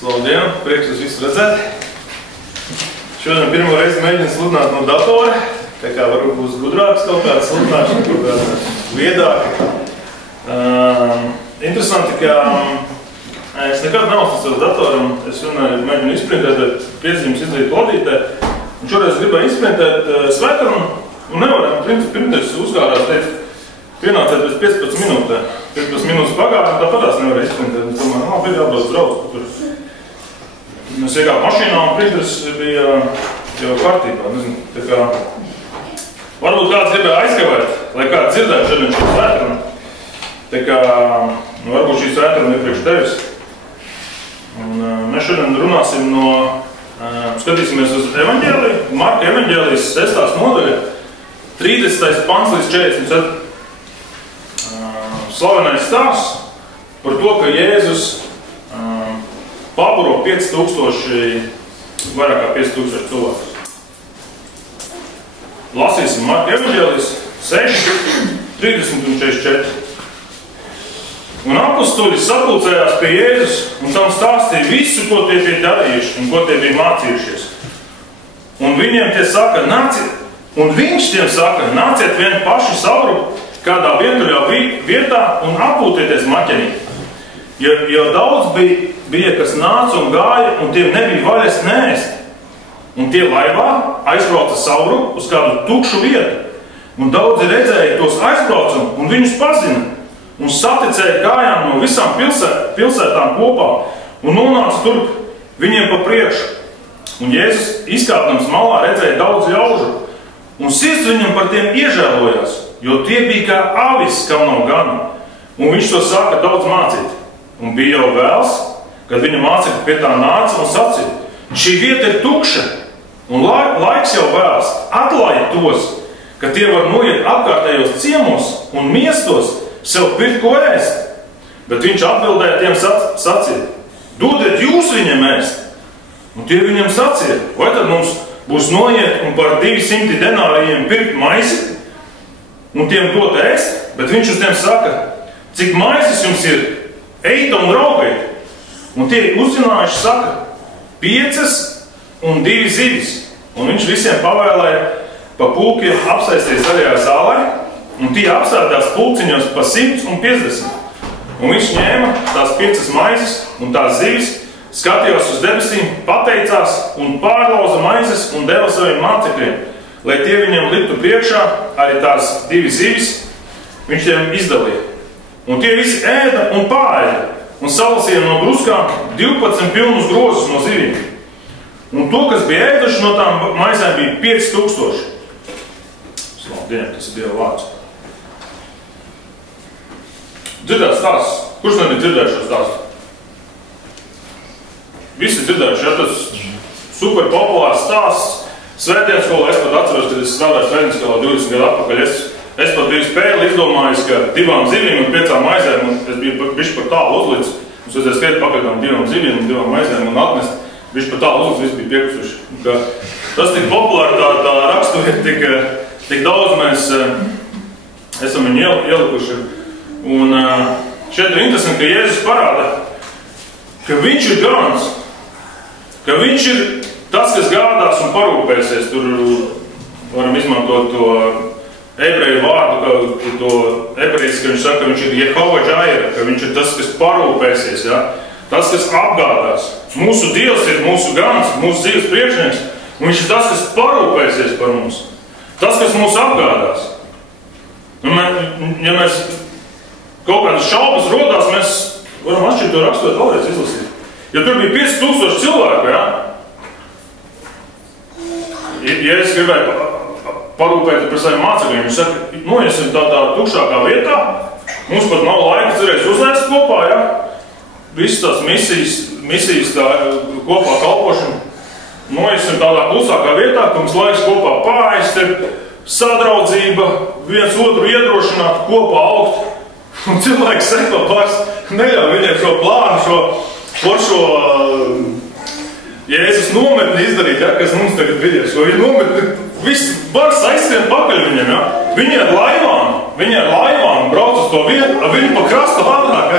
Labdien, prieks jūs visus redzēt. Šodien pirmo reizi mēģinu sludināt no datora, tā kā varbūt būs gudrāks kaut kāds sludināšana, kaut kāda viedāka. Interesanti, ka es nekad nav uzticēs datoram, es vienmēr mēģinu izprintēt, bet piezīmes izdarīt lodītē. Un šoreiz gribēju izprintēt svetrunu, un nevaram printēs uzgārās, teica, pienācēt pēc 15 minūtē. 15 minūtes pagāja, un tāpatās nevar izprintēt. Es domāju, bija jābrauc brauc, tur. Mēs iegājām mašīnā, un printers bija jau kārtībā. Nezinu, tā kā varbūt kāds gribēja aizkavēt, lai kāds dzirdētu šodien šo svetrunu. Tā kā varbūt šī svetruna ir priekš tevis. Un mēs šodien runāsim skatīsimies uz evaņģēliju, Marka evaņģēlijas 6. nodaļa, 30. pants līdz 47. Slavenais stāsts par to, ka Jēzus pabaro 5000, vairāk kā 5000 cilvēkus. Lasīsim Marka evaņģēlijas 6, 30 un 44. Un apustuļi sapulcējās pie Jēzus un tam stāstīja visu, ko tie bija darījuši un ko tie bija mācījušies. Un viņiem tie saka, viņš tiem saka, nāciet vien paši sauru kādā vientuļā vietā un apūtieties maķenī. Jo daudz bija, kas nāca un gāja, un tiem nebija vaļas neēst. Un tie laivā aizbrauca sauru uz kādu tukšu vietu. Un daudzi redzēja tos aizbraucumu un viņus pazina. Un saticēja gājām no visām pilsētām kopā un nonāca turp viņiem pa priekšu. Un Jēzus izkāpdams malā redzēja daudz ļaužu. Un sirds viņam par tiem iežēlojās, jo tie bija kā avis, kam nav gana. Un viņš to sāka daudz mācīt. Un bija jau vēls, kad viņa mācekļi pie tā nāca un sacīja, šī vieta ir tukša, un laiks jau vēls, atlaid tos, ka tie var noiet apkārtējos ciemos un miestos, sev pirkt ko ēst. Bet viņš atbildēja tiem sacīja, dodiet jūs viņiem ēst. Un tie viņam sacīja, vai tad mums būs noiet un par 200 denārijiem pirkt maisi un tiem dot ēst? Bet viņš uz tiem saka, cik maisis jums ir, eita un raugiet. Un tie uzzinājuši saka, 5 un 2 zivis. Un viņš visiem pavēlēja pa pulkiem apsēsties zaļajā zālē, un tie apsēdās pulciņos pa 100 un 50. Un viņš ņēma tās 5 maizes un tās zivis, skatījās uz debesīm, pateicās un pārlauza maizes un deva saviem mācekļiem, lai tie viņam liktu priekšā, arī tās 2 zivis viņš tiem izdalīja. Un tie visi ēda un pāēda, un salasīja no bruskām 12 pilnus grozus no zivīm. Un to, kas bija ēduši no tām maizēm, bija 5000. Slavdien, tas ir Dieva vārds. Dzirdēt stāsts. Kurš nebija dzirdējuši šo stāstu? Visi dzirdējuši, ja tas super populārs stāsts. Svētdienas skolā es pat atceros, kad es strādāju Svētdienas skolā 20 gadu atpakaļ. Es pat biju spēli izdomājis, ka 2 zivīm un 5 maizēm, un es biju bišķi par tālu uzlicis. Mums vajadzēja skriet pakaļ tām 2 zivīm un 2 maizēm un atnest. Bišķi par tālu uzlicis, visi bija piekusuši. Tas tik populāri, tā rakstura, tik daudz mēs esam viņu ielikuši. Un šeit ir interesanti, ka Jēzus parāda, ka viņš ir gans, ka viņš ir tas, kas gādās un parūpēsies. Tur varam izmantot to ebreju vārdu, to ebrejiski, ka viņš saka, ka viņš ir Jehova Džaira, ka viņš ir tas, kas parūpēsies, ja? Tas, kas apgādās. Mūsu Dievs ir mūsu gans, mūsu dzīves priekšnieks, un viņš ir tas, kas parūpēsies par mums. Tas, kas mūs apgādās. Ja mēs kaut kādas šaubas rodās, mēs varam atšķirt to rakstot vēlreiz izlasīt. Ja tur bija 5000 cilvēku, ja? Ja es gribēju parūpēt par saviem mācekļiem, viņš saka, noiesim tādā tukšākā vietā, mums pat nav laika cerēs uzlēst kopā, ja? Visas tās misijas tā kopā kalpošana, noiesim tādā klusākā vietā, ka mums laiks kopā pārēst, sadraudzība, viens otru iedrošināt, kopā augt. Un cilvēki seko pārs, neļauj viņiem šo plānu, šo Jēzus nometni izdarīt, ja, kas mums tagad vidies. Jo viņi nometni, viss bars aizskrien pakaļ viņiem, ja. Viņi ar laivām brauc uz to vietu, viņi pa krastu ātrāk,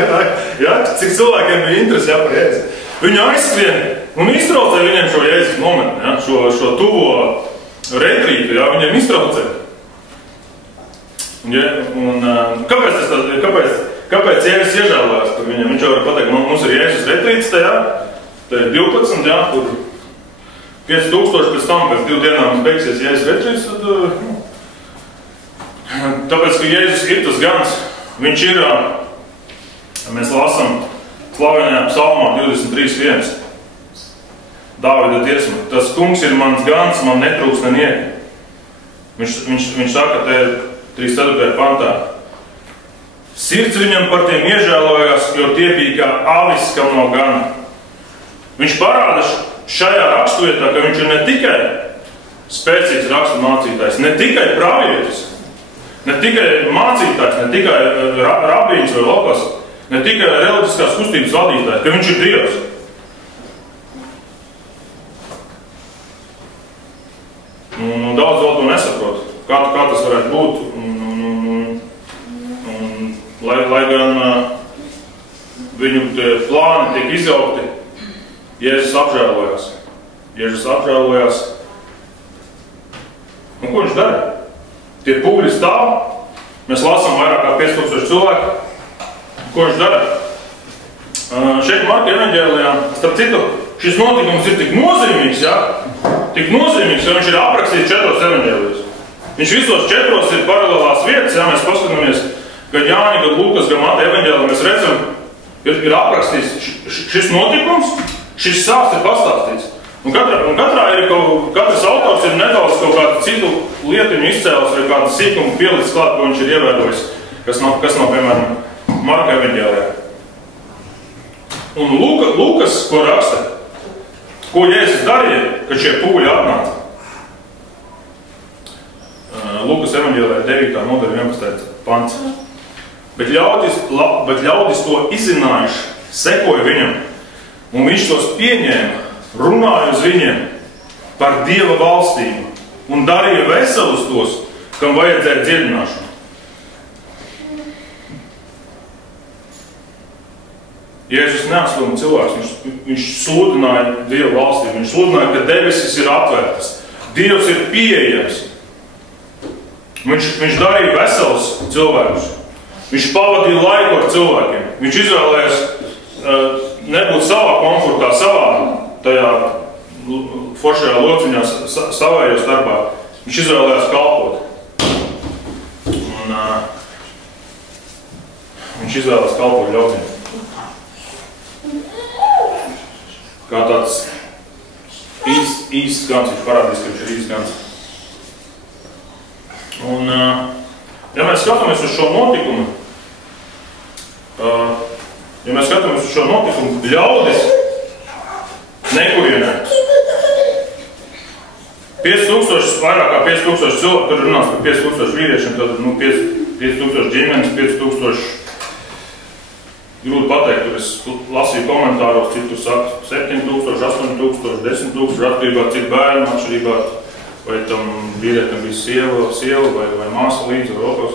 ja, cik cilvēkiem bija interesi, ja, par Jēzu. Viņi aizskrien un iztraucē viņiem šo Jēzus momentu, ja? šo tuvo retrītu, ja? Viņiem iztraucē. Kāpēc Jēzus iežēlojās par viņiem? Viņš jau var pateikt, mums ir Jēzus retrīts tajā, tā ir 12, ja? Kur 5000 pēc tam, pēc 2 dienām mums beigsies Jēzus retrīts, tad, tāpēc, ka Jēzus ir tas gans, viņš ir, mēs lasām slavenajā psalmā 23.1. Dāvida dziesma. Tas kungs ir mans gans, man netrūks nenieka. Viņš saka te 34. pantā. Sirds viņam par tiem iežēlojās, jo tie bija kā avis, kam nav gana. Viņš parāda šajā raksturvietā, ka viņš ir ne tikai spēcīgs rakstu mācītājs, ne tikai pravietis, ne tikai mācītājs, ne tikai rabīns vai lokas, ne tikai reliģiskās kustības vadītājs, ka viņš ir Dievs. Un daudz vēl to nesaprot, kā tas varētu būt. Lai gan viņu plāni tiek izjaukti, Jēzus apžēlojās. Un ko viņš dara? Tie pūļi stāv, mēs lasām vairāk kā 5000 cilvēku. Ko viņš dara? Šeit Marka evaņģēlijā, starp citu, šis notikums ir tik nozīmīgs, ja? Tik nozīmīgs, jo viņš ir aprakstīts 4 evaņģēlijos. Viņš visos 4 ir paralēlās vietas, ja mēs paskatāmies, gan Jāņa, gan Lukas, gan Mateja evaņģēlijā, mēs redzam, ir aprakstīts šis notikums, šis sāsts ir pastāstīts. Un katrs autors ir nedaudz kaut kādu citu lietiņu izcēlis vai kādu sīkumu pielicis klāt, ko viņš ir ievērojis, kas nav piemēram, Marka evaņģēlijā. Un Lukas, ko raksta, ko Jēzus darīja, kad šie pūļi atnāca. Lukas evaņģēlijā 9. nodaļa 11. pants. Bet ļaudis to izzinājuši, sekoja viņam, un viņš tos pieņēma, runāja uz viņiem par Dieva valstību un darīja veselus tos, kam vajadzēja dziedināšanu. Jēzus neatsludina cilvēks, viņš sludināja Dieva valstību, viņš sludināja, ka debesis ir atvērtas, Dievs ir pieejams. Viņš darīja veselus cilvēkus, viņš pavadīja laiku ar cilvēkiem, viņš izvēlējās nebūt savā komfortā, savā tajā foršajā lociņā, savējā starpā, viņš izvēlējās kalpot. Un viņš izvēlējās kalpot ļaudīm. Kā tāds īsts gans, viņš parādīs, ka viņš ir īsts gans. Un, ja mēs skatāmies uz šo notikumu, ļaudis nekurienē. 5000, vairāk kā 5000 cilvēku, tur runās par 5000 vīriešiem, tad 5000 ģimenes, 5000 grūti pateikt, tur es lasīju komentāros, cik tur saka 7000, 8000, 10 000, atkarībā cik bērnu, atšķirībā, vai tam vīrietim bija sieva vai māsa līdzi, vai vēl kaut.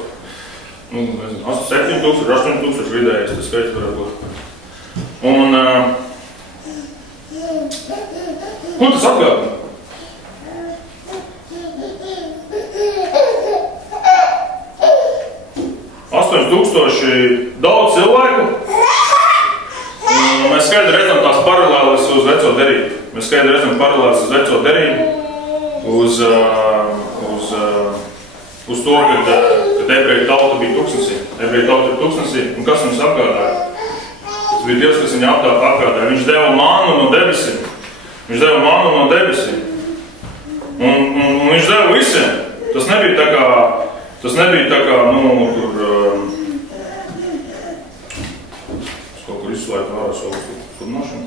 7000, 8000 vidējais, tas skaits varētu būt. Un, ko tas atgādina? Daudz cilvēku. Mēs skaidri redzam tās paralēles uz veco derību. Mēs skaidri redzam paralēles uz veco derību, uz to, kad ebreju tauta bija tuksnesī. Ebreju tauta ir tuksnesī, un kas mums apgādāja? Tas bija Dievs, kas viņu apgādāja. Viņš deva mannu no debesīm. Un viņš deva visiem. Tas nebija tā kā, kaut kur izslēgt ārā savu sludināšanu.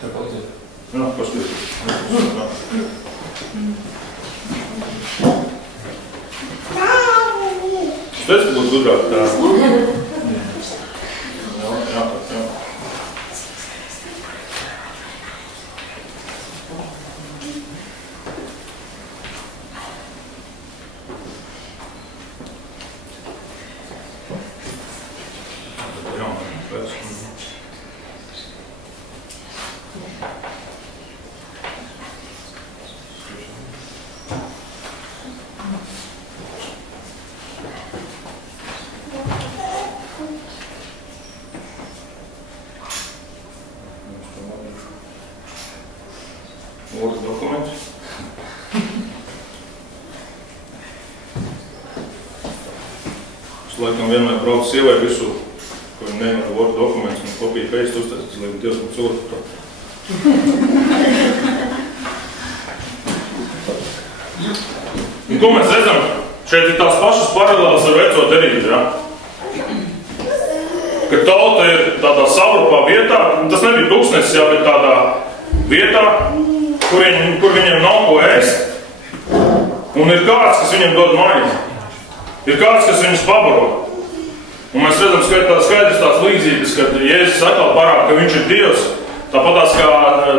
Tā palīdzēt? Jā, paskatīt. Spēc, ka būtu gudrāk tā. Jā. Es laikam vienmēr braucu sievai visu, ko viņi nevar Word dokumentus un kopiju paste uztaisīt, es laikam Dievs mums sūta to. Un ko mēs redzam? Šeit ir tās pašas paralēlas ar veco derību, ja? Kad tauta ir tādā savrupā vietā, tas nebija tūkstnesis, jā, bet tādā vietā, kur viņiem nav ko ēst, un ir kāds, kas viņiem dod maizi. Ir kāds, kas viņus pabaro. Un mēs redzam skaidrs tās līdzības, kad Jēzus atkal parāda, ka viņš ir Dievs. Tāpatās kā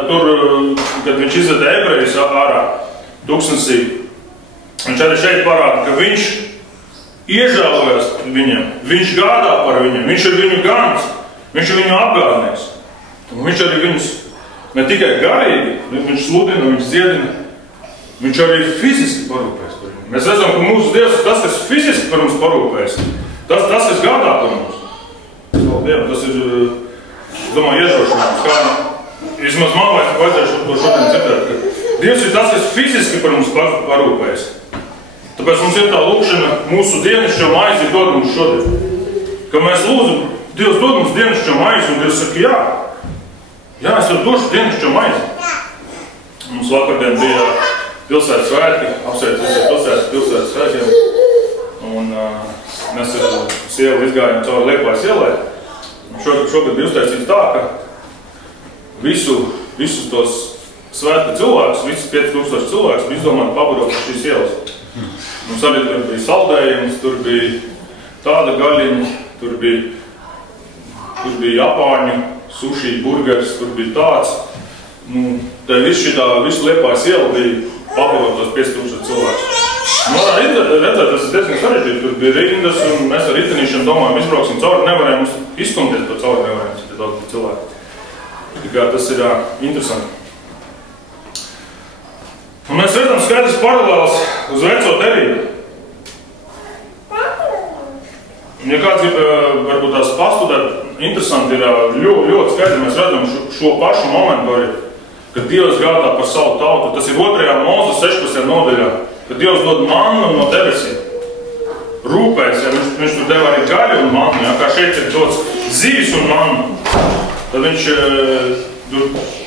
tur, kad viņš izveda ebrejus ārā tūkstnesī, viņš arī šeit parāda, ka viņš iežēlojas viņiem, viņš gādā par viņiem, viņš ir viņu gans, viņš ir viņu apgādnieks. Un viņš arī viņus ne tikai garīgi, viņš sludina, viņš dziedina, viņš arī fiziski parūpēs par viņiem. Mēs redzam, ka mūsu Dievs ir tas, kas fiziski par mums parūpēs, tas kas gādā par mums. Paldies, tas ir, es domāju, iežošanās, kā vismaz man vajadzēja to šodien dzirdēt, ka Dievs ir tas, kas fiziski par mums parūpēs. Tāpēc mums ir tā lūkšana, mūsu dienasčo maizi dod mums šodien. Kad mēs lūdzam, Dievs dod mums dienasčo maizi, un Dievs saka, jā, es tev došu dienasčo maizi. Mums vakardien bija pilsētas svētki, apsveic visiem pilsētas svētkiem, un mēs ar sievu izgājām cauri Liepājas ielai. Šogad bija uztaisīts tā, ka visus tos svētku cilvēkus, visus 5000 cilvēkus bija izdomāti pabarot par šīs ielas. Mums arī tur bija saldējums, tur bija tāda gaļiņa, tur bija japāņu, suši, burgers, tur bija tāds. Te visu Liepājas iela bija pabarot tos 5000 cilvēkus. Varētu redzēt, tas ir diezgan sarežģīti, tur bija rindas, un mēs ar ritenīšiem domājam, izbrauksim cauri, nevarējām izstumties pa cauri, nevarējām citi daudz cilvēku. Tikai tas ir interesanti. Un mēs redzam skaidrs paralēlas uz veco derību. Ja kāds grib varbūt tās pastudēt, interesanti ir ļoti skaidri, mēs redzam šo pašu momentu arī, kad Dievs gādā par savu tautu. Tas ir 2. Mūzes 16. nodaļā, kad Dievs dod mannu no debesīm. Rūpēs, ja viņš tur deva arī gaļu un mannu, ja, kā šeit ir dots zivis un mannu, tad viņš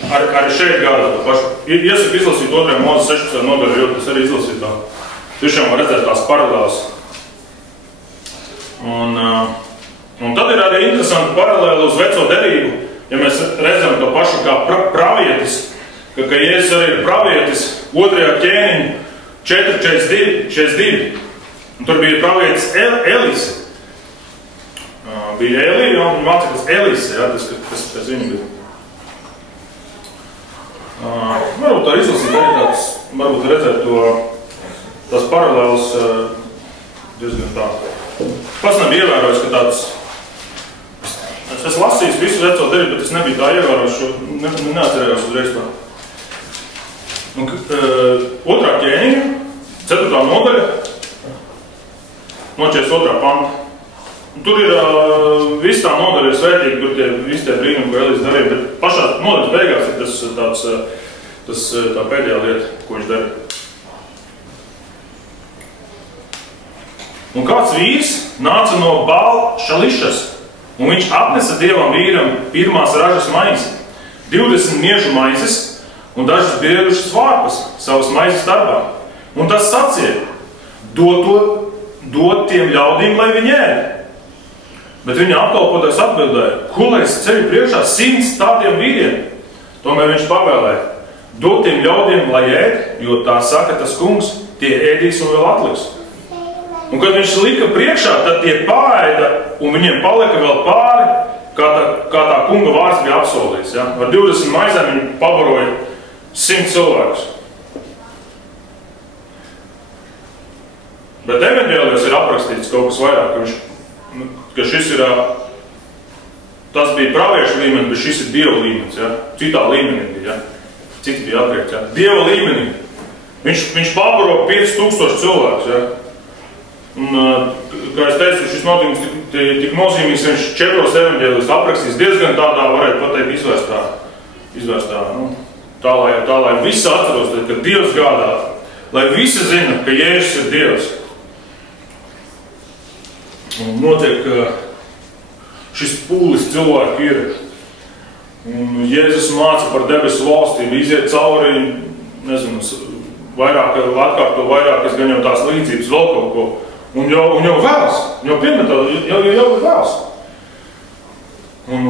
arī šeit gādā to pašu. Iesaku izlasīt 2. Mūzes 16. nodaļu, jo tas arī izlasīt tā. Tiešām var redzēt tās paralēlas. Un tad ir arī interesanti paralēli uz veco derību, ja mēs redzam to pašu kā pravietis, ka Jēzus arī ir pravietis 2. ķēniņa 4:42. Un tur bija pravietis Elise. Bija Elija un māceklis Elise, ja, kas viņa bija. Varbūt tā izlasīt arī tāds, varbūt redzēt tās paralēlas diezgan tā. Pats nebija ievērojis, ka tāds, es lasīju visu veco derību, bet es nebiju tā ievērojis, neatcerējos uzreiz tā. 2. ķēniņa, 4. nodaļa, no 42. panta. Tur ir viss tā nodaļa svētīgi, tur visi tie brīnumi, ko Elijas darīja, bet pašā nodaļas beigās ir tā pēdējā lieta, ko viņš darīja. Un kāds vīrs nāca no Bāl-Šališas, un viņš atnesa Dievam vīram pirmās ražas maizi, 20 miežu maizes un dažas bierušas vārpas savas maizes darbā. Un tas sacīja, dod tiem ļaudīm, lai viņi ēd. Bet viņa apkalpotais atbildēja, ko lai es ceļu priekšā 100 tādiem vīriem? Tomēr viņš pavēlēja, dod tiem ļaudīm, lai ēd, jo tā saka tas kungs, tie ēdīs un vēl atliks. Un kad viņš lika priekšā, tad tie pāēda, un viņiem palika vēl pāri, kā tā kunga vārds bija apsolījis. Ja? Ar 20 maizēm viņi pabaroja 100 cilvēkus. Bet evaņģēlijos ir aprakstīts kaut kas vairāk, ka šis ir, tas bija praviešu līmenis, bet šis ir Dieva līmenis. Ja? Citā līmenī bija, ja? Cits bija atriekts. Ja? Dieva līmenī. Viņš pabaro 5000 cilvēkus. Ja? Un, kā es teicu, šis notikums tik nozīmīgs, viņš 4 evaņģēlijos aprakstīs diezgan tādā, varētu pateikt, izvērstā. Tā, lai visi atceros, ka Dievs gādā, lai visi zina, ka Jēzus ir Dievs. Un notiek šis pūlis cilvēku ir. Un Jēzus māca par debesu valstību, iziet cauri, nezinu, atkārto vairākas gan jau tās līdzības, vēl kaut ko. Un jau vēlas, jau piemetā, jau ir vēlas. Un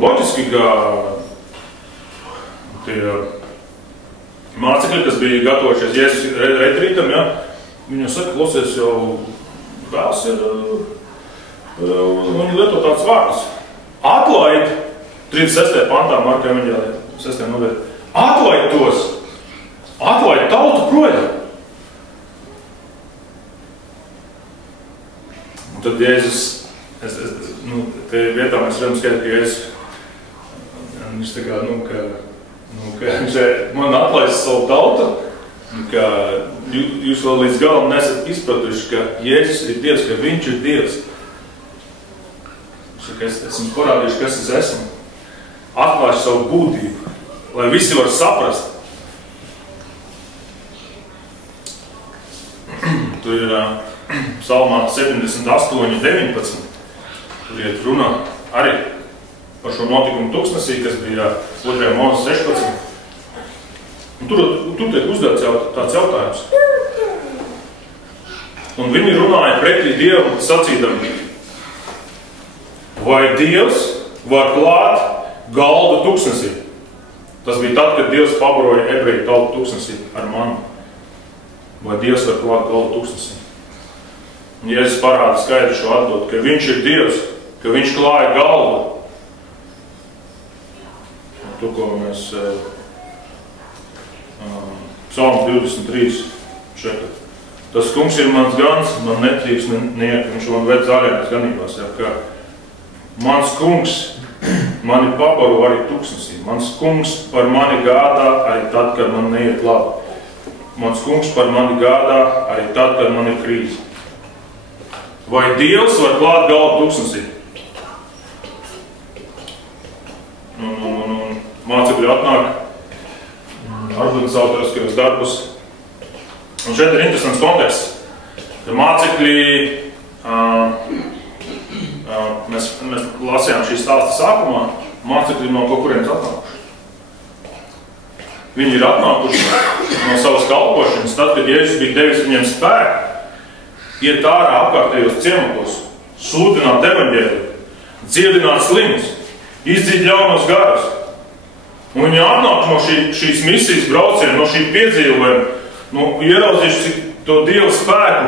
loģiski, ka tie mācekļi, kas bija gatavojušies Jēzus retrītam, ja, viņi saka, klausies, jau vēlas ir, viņi lieto tāds vārds. Atlaid, 36. pantā Marka evaņģēlijā, 6. nodaļā. Atlaid tos, atlaid tautu projām. Un tad Jēzus, te vietā mēs redzam skaidri, ka Jēzus, viņš tā kā, ka viņš man atlaist savu tautu, ka jūs vēl līdz galam nesat izpratuši, ka Jēzus ir Dievs, ka viņš ir Dievs. Es esmu parādījuši, kas es esmu. Atklāšu savu būtību, lai visi var saprast. Tur ir psalmā 78:19. Tur iet runā arī par šo notikumu tuksnesī, kas bija 2. Mūzes 16. Un tur tiek uzdots tāds jautājums. Un viņi runāja pretī Dievu sacīdami, vai Dievs var klāt galdu tuksnesī? Tas bija tad, kad Dievs pabaroja ebreju tautu tuksnesī ar manu. Vai Dievs var klāt galdu tuksnesī? Un Jēzus parāda skaidri šo atbildi, ka viņš ir Dievs, ka viņš klāja galdu. To, ko mēs Psalms 23 šeit. Tas kungs ir mans gans, man netrīks nieka, viņš man ved zaļajās ganībās. Ja, ka mans kungs mani pabaro arī tuksnesī. Mans kungs par mani gādā arī tad, kad man neiet labi. Mans kungs par mani gādā arī tad, kad man ir krīze. Vai Dievs var klāt galdu tuksnesī? Un mācekļi atnāk organizatoriskajos darbus. Un šeit ir interesants konteksts, ka mācekļi, mēs lasījām šī stāsta sākumā, mācekļi no kaut kurienes atnākuši. Viņi ir atnākuši no savas kalpošanas, tad, kad Jēzus bija devis viņiem spēku, iet ārā apkārtējos ciematos, sludināt evaņģēliju, dziedināt slimus, izdzīt ļaunos garus. Un viņi atnāk no šīs misijas brauciena, no šī piedzīvojuma, ieraudzījuši, cik to Dievu spēku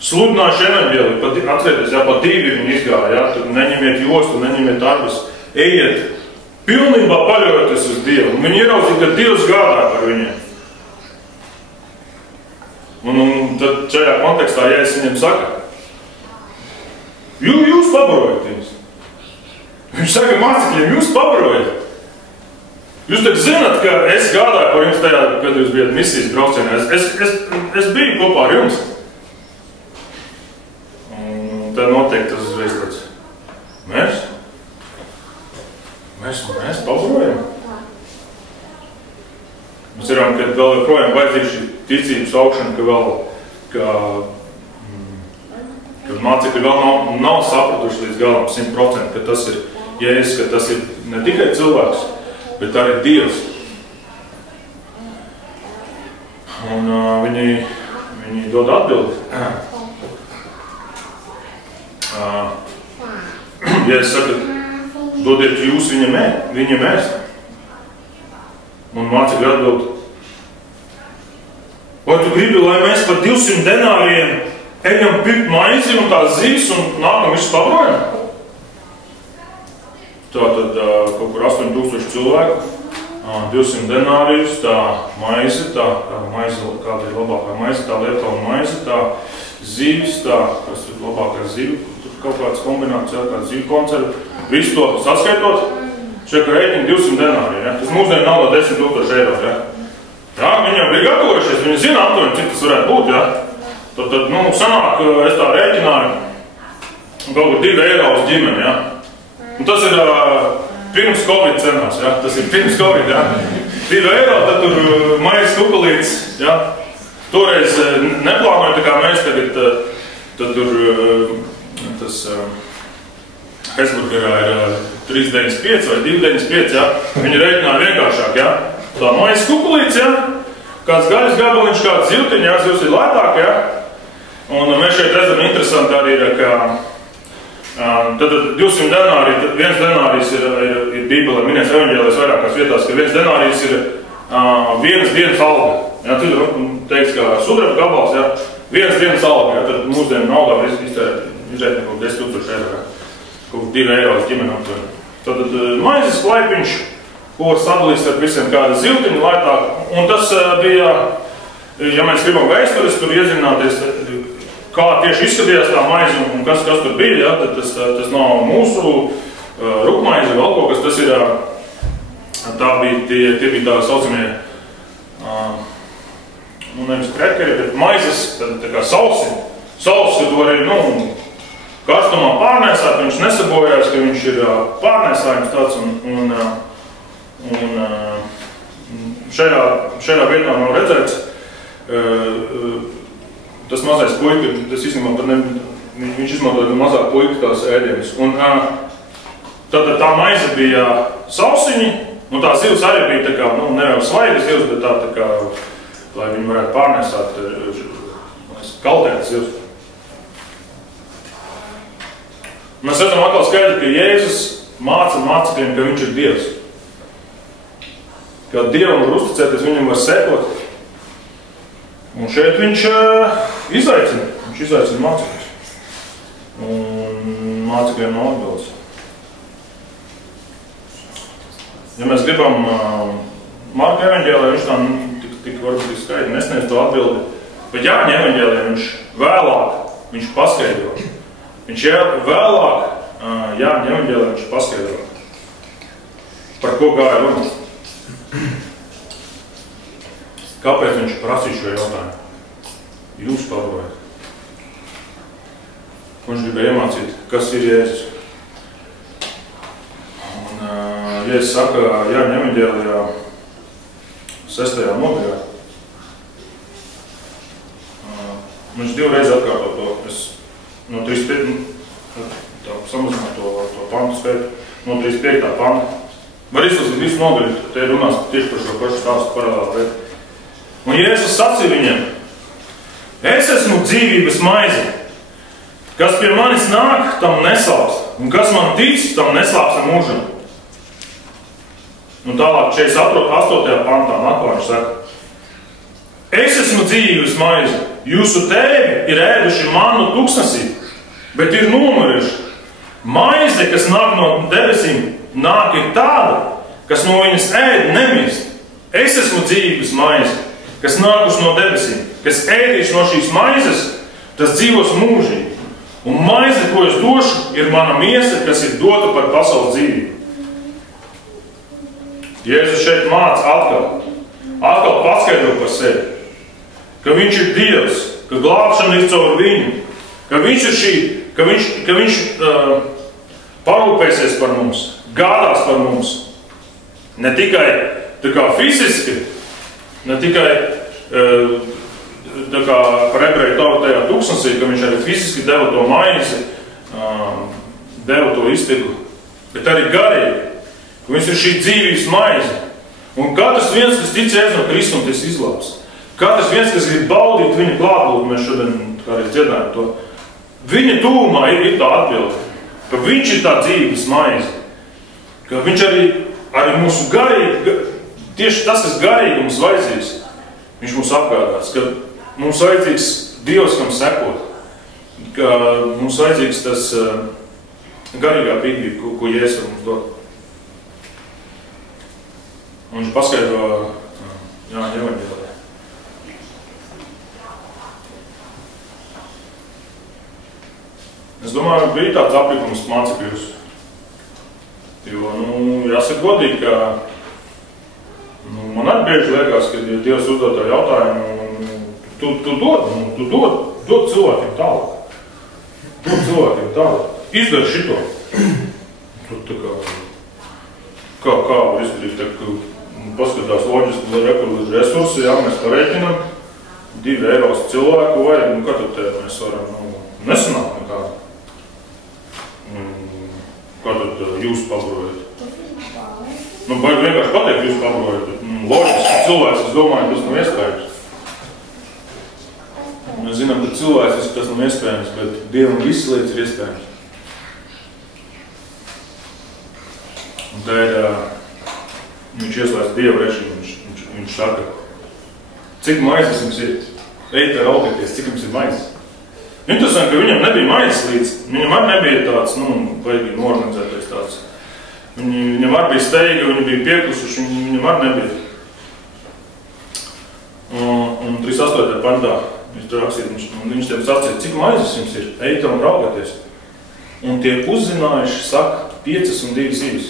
sludinājuši evaņģēliju. Atcerieties, pa 2 viņi izgāja, tur neņemiet jostu, neņemiet arbus, ejiet, pilnībā paļaujoties uz Dievu. Un viņi ieraudzīja, ka Dievs gādā par viņiem. Un tad šajā kontekstā, ja es viņiem saka, jūs pabarojat viņus. Viņš saka mācekļiem, jūs pabarojat. Jūs taču zināt, ka es gādāju par jums tajā, kad jūs bijat misijas braucienā. Es biju kopā ar jums. Un tad notiek tas uzreiz tāds. Mēs pabarojam. Mēs zinām, ka vēl joprojām vajadzīga šī ticības augšana, ka mācekļi vēl nav sapratuši līdz galam 100%, ka tas ir Jēzus, ka tas ir ne tikai cilvēks, bet arī Dievs. Un viņi dod atbildi. Jēzus saka, dodiet jūs viņam ēst. Un mācekļi atbild, vai tu gribi, lai mēs par 200 denāriem ejam pirkt maizi un tās zivis un nākam visu pabrojam? Tātad kaut kur 8000 cilvēku, 200 denārijus, tā maize, kāda ir labākā maize, tā lietuvā maize, tā zivis, kas ir labākā zivi, tur kaut kāds kombinācija, kāds zivi koncerti, visu to saskaitot. Šeit rēķini 200 denāriju, ja? Tas mūsdien nav 10 000 eiro, ja? Jā, viņam bija gatavojušies, viņi zina aptuveni, cik tas varētu būt, ja? Tad sanāk, es tā rēķināju, kaut kur 2 eiro uz ģimeni, ja? Un tas ir pirms Covid cenās, ja? Tas ir pirms Covid, ja? 2 eiro, tad tur maizes kukulītes, ja? Toreiz neplānoju, tā kā mēs tagad, tad tur tas Hesburgerā ir 3,95 vai 2,95, ja? Viņi reiķināja vienkāršāk, ja? Tā maizes kukulīts, ja? Kāds gaļas gabaliņš, kāds zivtiņš, ja? Zivs ir lētāk, ja? Un mēs šeit redzam interesanti arī, ka tad 200 denāri, viens denārijs ir Bībelē minēts evaņģēlēs vairākās vietās, ka viens denārijs ir vienas dienas alga. Ja? Tur teiks, ka sudraba gabals, ja? Vienas dienas alga, ja? Tad mūsdienu naudā izrēt kaut 10,000 eiro. Kaut 2 eiro ģimenam. Tad maizes klaipiņš, ko sadalīs ar visiem kāda zivtiņa lētāk. Un tas bija, ja mēs gribam vēstures, tur iezināties, kā tieši izskatījās tā maize un kas tur bija, ja, tad tas nav mūsu rupmaize, vēl kaut kas, tas ir, tie bija tā saucamie, nevis krekeri, bet maizes, tā kā sausi, ka tu arī, karstumā pārnēsāt, viņš nesabojās, ka viņš ir pārnēsājums tāds un šajā vietā nav redzēts. Tas mazais puika, tas īstenībā viņš izmantoja mazāk puika tās ēdienas. Un tā maize bija sausiņi, un tā zivs arī bija tā kā, nevēl svaigas zivs, bet tā kā, lai viņi varētu pārnēsāt kaltētas zivs. Mēs redzam atkal skaidri, ka Jēzus māca mācekļiem, ka viņš ir Dievs. Ka Dievam var uzticēties, viņam var sekot. Un šeit viņš izaicina. Viņš izaicina mācekļus. Un mācekļiem nav atbildes. Ja mēs gribam Marka evaņģēlē, viņš tā tik varbūt tik skaidri nesniedz to atbildi. Bet Jāņa evaņģēlē viņš vēlāk, viņš paskaidro. Viņš vēlāk Jāņa evaņģēlē viņš paskaidro, par ko gāja runa. Kāpēc viņš prasīja šo jautājumu? Jūs padomājat. Viņš gribēja iemācīt, kas ir Jēzus. Un Jēzus saka Jāņa evaņģēlijā 6. nodaļā. Viņš 2 reizes atkārto to. No 35, samazināt to pantu skaitu, no 35. panta. Var izlasīt visu nodaļu, te runās tieši par šo pašu stāstu paralēli. Un Jēzus sacīja viņiem, es esmu dzīvības maize, kas pie manis nāk, tam neslāps, un kas man tic, tam neslāps ar mūžam. Un tālāk 48. pantā nākamā viņš saka, es esmu dzīvības maize, jūsu tēvi ir ēduši mannu tuksnesī, bet ir nomirjuši. Maize, kas nāk no debesīm, nāk ir tāda, kas no viņas ēd nemirst. Es esmu dzīvības maize, kas nākuši no debesīm, kas ēdīs no šīs maizes, tas dzīvos mūžīgi. Un maize, ko es došu, ir mana miesa, kas ir dota par pasaules dzīvību. Jēzus šeit māca atkal paskaidro par sevi, ka viņš ir Dievs, ka glābšana ir caur viņu, ka viņš ir ka viņš parūpēsies par mums, gādās par mums. Ne tikai tā kā fiziski, ne tikai tā kā par ebreju tautu tajā tuksnesī, ka viņš arī fiziski deva to maizi, deva to iztiku, bet arī garīgi, ka viņš ir šī dzīvības maize. Un katrs viens, kas tic Jēzum Kristum, tas izglābs. Katrs viens, kas grib baudīt viņa klātbūtni, mēs šodien kā arī dziedājam to, viņa tūmā ir tā atbilde, ka viņš ir tā dzīves maize, ka viņš arī mūsu garīgi, tieši tas, kas garīgi mums vajadzīgs, viņš mums apgādās, ka mums vajadzīgs Dievs, kam sekot, ka mums vajadzīgs tas garīgā pīdība, ko Jēzus mums dod. Un viņš paskaidro Jāņa evaņģēlijā. Es domāju, bija tāds aplikums mācekļus. Jo, jāsaka godīgi, ka man arī bieži liekas, ka ja Dievs uzdod tā jautājumu, tu dod cilvēkiem tālāk. Dod cilvēkiem tālāk. Izdari šito. Tu kā var izdarīt, paskatās loģiski resursi, jā, mēs pareiķinam, 2 eiro cilvēku vajag, kā tad te mēs varam, nesanāk nekādu. Kā tad jūs pabrojat? Nu, baigi vienkārši pateikt, jūs pabrojat. Loģiski cilvēks, es domāju, tas nav iespējams. Mēs zinām, ka cilvēks tas nav iespējams, bet Dievam visas lietas ir iespējams. Un tēļ viņš ieslēdz Dieva režīmu, viņš saka, cik maizes jums ir? Ejiet ar augieties, cik jums ir maizes? Interesanti, ka viņam nebija maizes līdz, viņam arī nebija tāds, baigi norganizētais tāds. Viņam arī bija steiga, viņi bija pieklusuši, viņam arī nebija. Un 38. pantā viņš tiem sacīja, cik maizes jums ir? Ejiet un raugieties. Un tie uzzinājuši saka 5 un 2 zivis.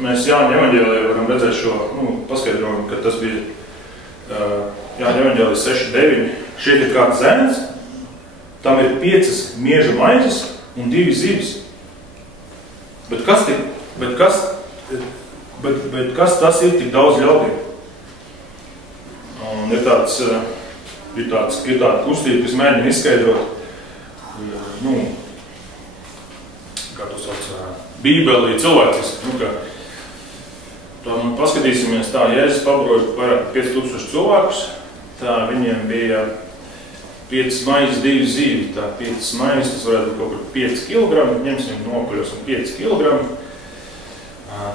Mēs Jāņa evaņģēlijā varam redzēt šo paskaidrojumu, ka tas bija Jāņa evaņģēlijā 6:9. Šeit ir kāds zēns, tam ir 5 mieža maizes un 2 zivis. Bet kas tas ir tik daudz ļaudīm? Un ir tāda kustība, kas mēģina izskaidrot, kā to sauc, Bībelī cilvēciski. Tā paskatīsimies tā, Jēzus pabroja vairāk 5000 cilvēkus, tā viņiem bija 5 maizes, 2 zīvi, tā 5 maizes, tas varētu būt kaut kur 5 kg, ņemsim nopaļosim 5 kg,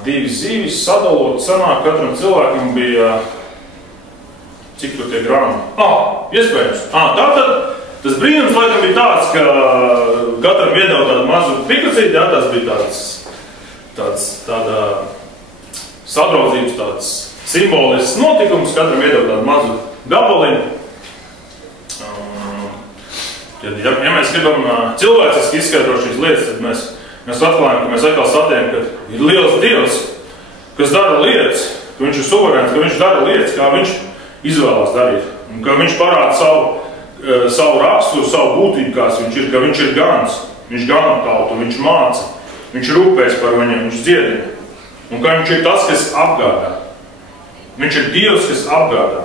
2 zīvis sadalot, sanāk katram cilvēkam bija, cik tur tie grāmi? Iespējams. Tātad tas brīnums laikam bija tāds, ka katram iedeva tādu mazu pikacīti, tas bija tāda sadraudzības, tāds simbolisks notikums, katram iedeva tādu mazu gabaliņu. Ja mēs gribam cilvēciski izskaidrot šīs lietas, tad mēs atklājam, ka mēs atkal satiekam, ka ir liels Dievs, kas dara lietas, ka viņš ir suverēns, ka viņš dara lietas, kā viņš izvēlās darīt. Un ka viņš parāda savu raksturu, savu būtību, kāds viņš ir, ka viņš ir gans, viņš gana tautu, viņš māca, viņš rūpēs par viņiem, viņš dziedina. Un ka viņš ir tas, kas apgādā. Viņš ir Dievs, kas apgādā.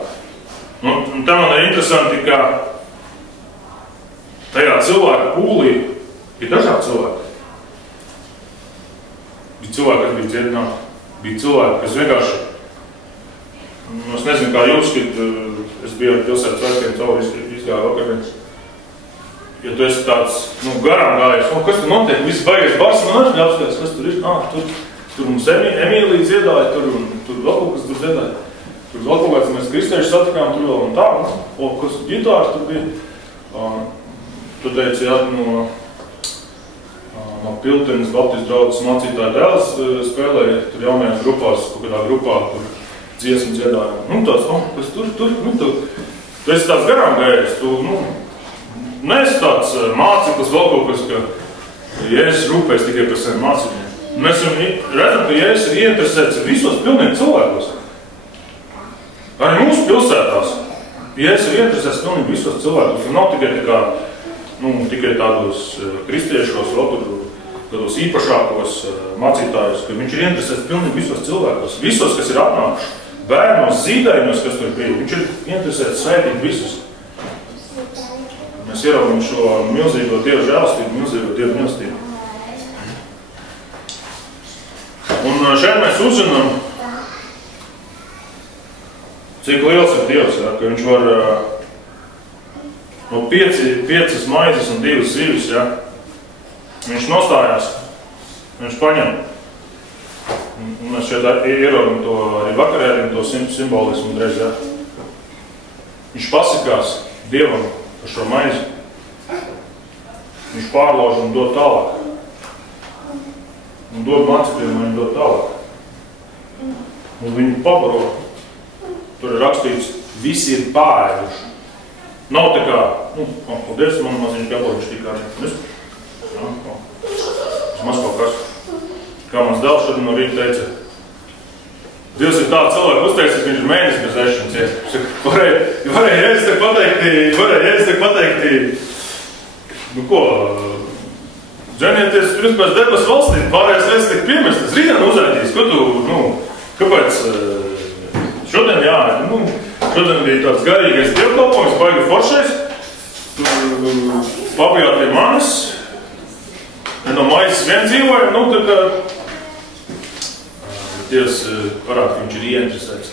Un tā man ir interesanti, ka tajā cilvēka pūlī ir dažādi cilvēki. Bija cilvēki, kas bija dziedināti, bija cilvēki, kas vienkārši, es nezinu, kā jūs, kad es biju ar pilsētas svētkiem cauri izgāju vakardienas. Ja tu esi tāds, garām gājies, kas tur notiek, viss baigies bars, man arī apskatās, kas tur ir, tur mums Emīlija dziedāja, tur vēl kaut kas tur dziedāja. Tur vēl kaut kāds mēs kristieši satikām, tur vēl un tā, kas ģitāri tur bija. Tu teici, no Piltenes Baptistu draudzes mācītāja dēls spēlēja tur jaunajās grupās, kaut kādā grupā, tur dziesmu dziedāja. Kas tur, tu esi tāds garām gājies, tu, neesi tāds māceklis, vēl kaut kas, ka Jēzus rūpēs tikai par saviem mācībiem. Mēs redzam, ka Jēzus ir ieinteresēts visos pilnīgi cilvēkos. Arī mūsu pilsētās Jēzus ir ieinteresēts pilnīgi visos cilvēkos. Un nav tikai tādos kristiešos, vēl tādos īpašākos mācītājos, ka viņš ir ieinteresēts pilnīgi visos cilvēkos. Visos, kas ir atnākuši, bērnos, zīdaiņos, kas tur bija, viņš ir ieinteresēts svētīt visus. Mēs ieraugam šo milzīgo Dievu žēlastību, milzīgo Dievu mīlestību. Un šeit mēs uzzinām, cik liels ir Dievs, ka viņš var no 5 maizes un 2 zivis, viņš nostājās, viņš paņem. Un mēs šeit ieraugam to arī vakarēdien, to simbolismu reiz, Viņš pasakās Dievam par šo maizi. Viņš pārlauž un dod tālāk. Un dod mācekļiem, un viņi dod tālāk. Un viņi pabaro. Tur ir rakstīts, visi ir pārēduši. Nav tā kā, paldies, man maziņš gabaliņš tikā. Tas maz kaut kas. Kā mans dēls šodien no rīta teica, Dievs ir tā cilvēku uzteicis, ka viņš ir mēnesis bez ēšanas. Varēja Jēzus te pateikti, dženieties pirms pēc debes valstī, pārējais lietas tiek piemestas, rītdien uzaidīs, ko tu, kāpēc šodien, šodien bija tāds garīgais dievkalpojums, baigi foršais, tu pabijāt pie manis, no maizes vien dzīvoja, nu, tā kā Dievs parāda, ka viņš ir ieinteresēts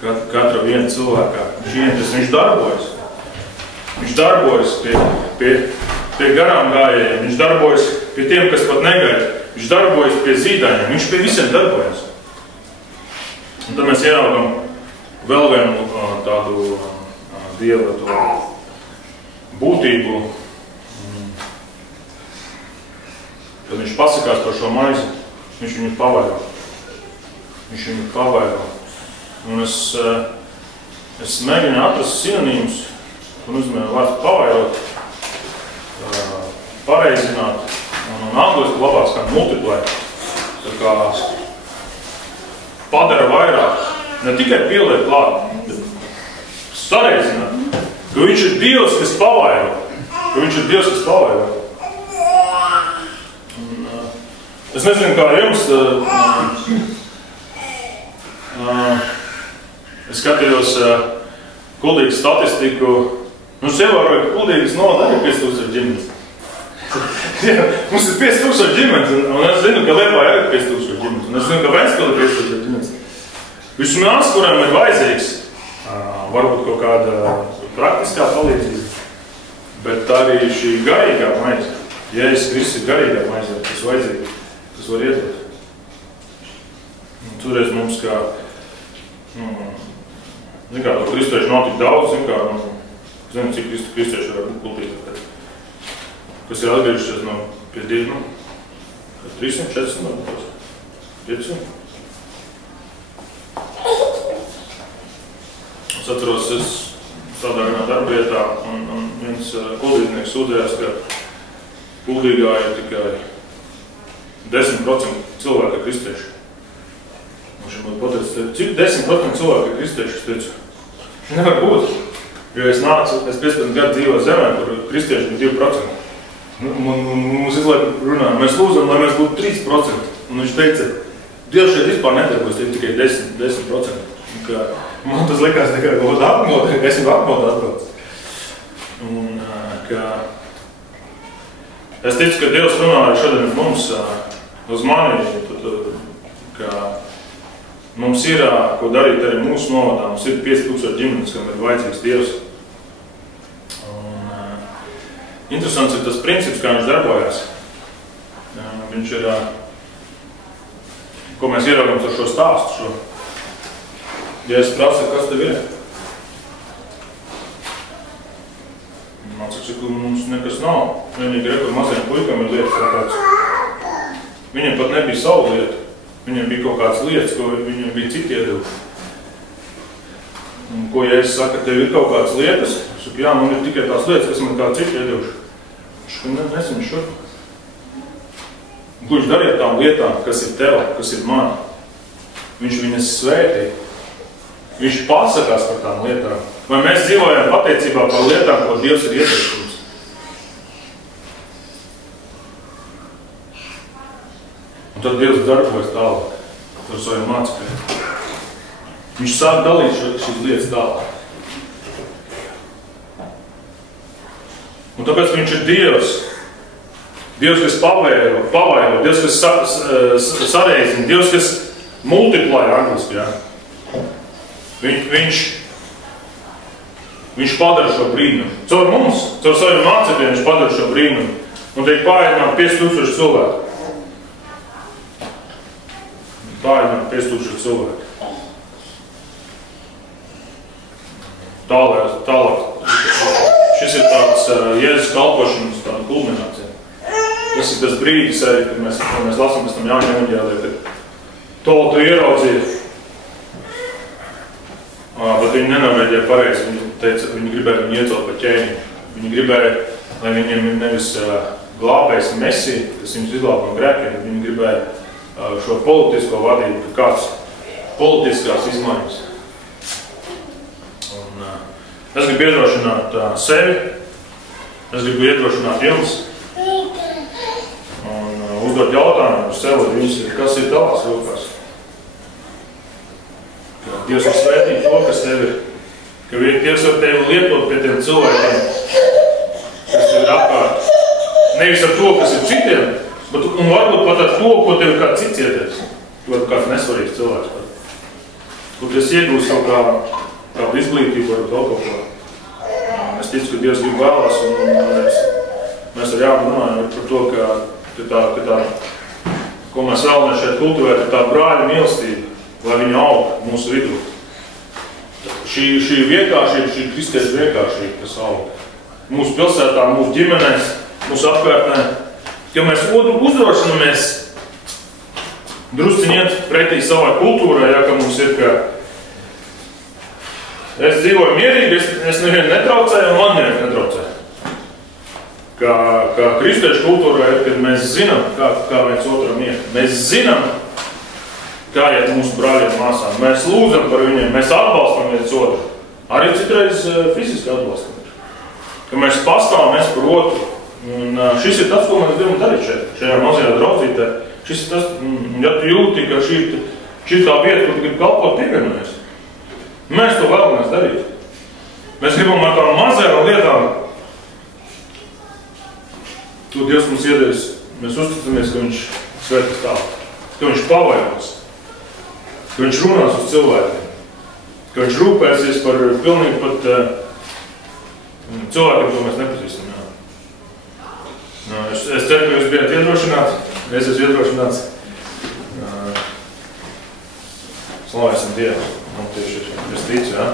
katra viena cilvēkā. Viņš darbojas. Viņš darbojas pie garām gājējiem, viņš darbojas pie tiem, kas pat negaida. Viņš darbojas pie zīdaiņiem, viņš pie visiem darbojas. Un tad mēs ieraugam vēl vienu tādu Dieva to būtību, kad viņš pasakās par šo maizi, viņš viņu pavairo. Viņš viņu pavairo. Un es mēģinu atrast sinonīmus, un uzmanīju vārds pavairot, pareizināt, un angliski labāks kā multiply, tā kā padara vairāk, ne tikai pieliek klāt, bet sareizināt, ka viņš ir Dievs, kas pavairo, Un, es nezinu, kā jums, es skatījos kuldīgas statistiku, es ievēroju, ka kuldīgas novada ir 5000 ģimenes. Mums ir 5000 ģimenes, un es zinu, ka Liepājā ir 5000 ģimenes, un es zinu, ka Ventspilī ir 5000 ģimenes. Vismaz, kurām ir vajadzīgs, varbūt kaut kāda praktiskā palīdzība, bet arī šī garīgā maize. Jēzus Kristus ir garīgā maize, kas vajadzīga, kas var iedot. Toreiz mums kā, to kristiešu nav tik daudz, zinu, cik kristieši var būt kultīgi, kas ir atgriežušies no pie Dieva, 300, 400, 500. Es atceros, es strādāju vienā darbietā, un viens kuldīgnieks sūdzējās, ka kuldīgā ir tikai 10% cilvēka kristieši. Viņš man pateica, cik 10% cilvēka ir kristieši? Es teicu, nevar būt, jo es 15 gadu dzīvoju zemē, kur kristieši ir 2%. Mums izlaik runāja, mēs lūdzam, lai mēs būtu 3%. Un viņš teica, Dievs šeit vispār nedarbojas, tie tikai 10%. Man tas likās tikai atmodā, es jau atmodā atbrauc. Un, es ticu, ka Dievs runāja šodien mums uz mani, ka mums ir, ko darīt arī mūsu novadā. Mums ir 5000 ģimenes, kam ir vajadzīgs Dievs. Un, interesants ir tas princips, kā viņš darbojas. Viņš ir, ko mēs ieraugam ar šo stāstu. Ja es prasu, kas tev ir? Man saka, ka mums nekas nav. Vienīgi rekur mazajiem puikam ir lietas kāds. Viņiem pat nebija savu lietu. Viņiem bija kaut kādas lietas, ko viņiem bija citi iedevuši. Un ko, ja es saku, ka tev ir kaut kādas lietas, es saku, jā, man ir tikai tās lietas, kas man kā citi iedevuši. Viņš saka, nesim šur. Un ko viņš darīja tām lietām, kas ir tev, kas ir man? Viņš viņas svētīja. Viņš pasakās par tām lietām. Vai mēs dzīvojam pateicībā par lietām, ko Dievs ir iedevis mums? Un tad Dievs darbojas tālāk par saviem mācekļiem. Viņš sāk dalīt šīs lietas tālāk. Un tāpēc viņš ir Dievs. Dievs, kas pavairo, Dievs, kas sareizina, Dievs, kas multiplāja angliski, jā. Viņš padara šo brīnumu. Caur mums, caur saviem mācekļiem viņš padara šo brīnumu. Un tiek pārēdināt 5000 cilvēku. Pārēdināt 5000 cilvēku. Tālāk. Šis ir tāds Jēzus kalpošanas tāda kulminācija. Tas ir tas brīdis arī, kad mēs lasām pēc tam Jāņa evaņģēlijā, kad tauta ieraudzīja. Bet viņi nenovērģēja pareizi. Viņi teica, viņi gribēja viņu iecelt pa ķēni. Viņi gribēja, lai viņiem ir nevis glābējs Mesija, kas viņus izglāb no grēkiem. Viņi gribēja šo politisko vadību, kāds politiskās izmaiņas. Un, es gribu iedrošināt sevi, es gribu iedrošināt jums un uzdot jautājumu uz sevi, kas ir tavās rokās. Dievs var svētīt to, kas tev ir. Ka Dievs var tevi lietot pie tiem cilvēkiem, kas tev ir apkārt. Nevis ar to, kas ir citiem, Un varbūt pat ar to, ko tev kāds cits ieteiks. Tu vari kāds nesvarīgs cilvēks. Kur es iegūstu kaut kādu izglītību, varu kaut ko. Es ticu, ka Dievs grib vēlās, un mēs ar Jānu runājam par to, ka ko mēs vēlamies šeit kultivēt, ir tā brāļa mīlestība, lai viņa aug mūsu vidū. Šī vienkāršība, šī kristiešu vienkāršība, kas aug. Mūsu pilsētā, mūsu ģimenēs, mūsu apkārtnē, ka mēs uzdrošinamies drusciņi iet pretī savai kultūrai, ja, ka mums ir, ka es dzīvoju mierīgi, es nevienu netraucēju, un man nevienu netraucēju. Kā kristiešu kultūrā ir, kad mēs zinām, kā viens otram iet. Mēs zinām, kā iet mūsu brāļiem māsām. Mēs lūdzam par viņiem, mēs atbalstam viens otru. Arī citreiz fiziski atbalstam. Ka mēs pastāvamies par otru. Un šis ir tas, ko mēs gribam darīt šajā mazajā draudzītē. Šis ir tas, ja tu jūti, ka šī ir tā vieta, kur tu gribi kalpot, pievienoties. Mēs to vēlamies darīt. Mēs gribam ar tām mazajām lietām. To Dievs mums iedevis. Mēs uzticamies, ka viņš svētīs tālāk. Ka viņš pavainās. Ka viņš runās uz cilvēkiem. Ka viņš rūpēsies par pilnīgi pat cilvēkiem, ko mēs nepazīstam. Es ceru, ka jūs bijat iedrošināti. Es esmu iedrošināts. Slavēsim Dievu. Man tieši es ticu, jā?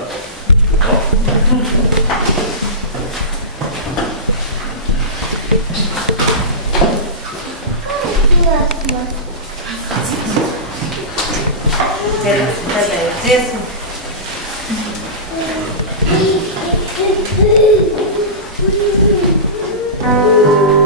Dziesmu. Dziesmu.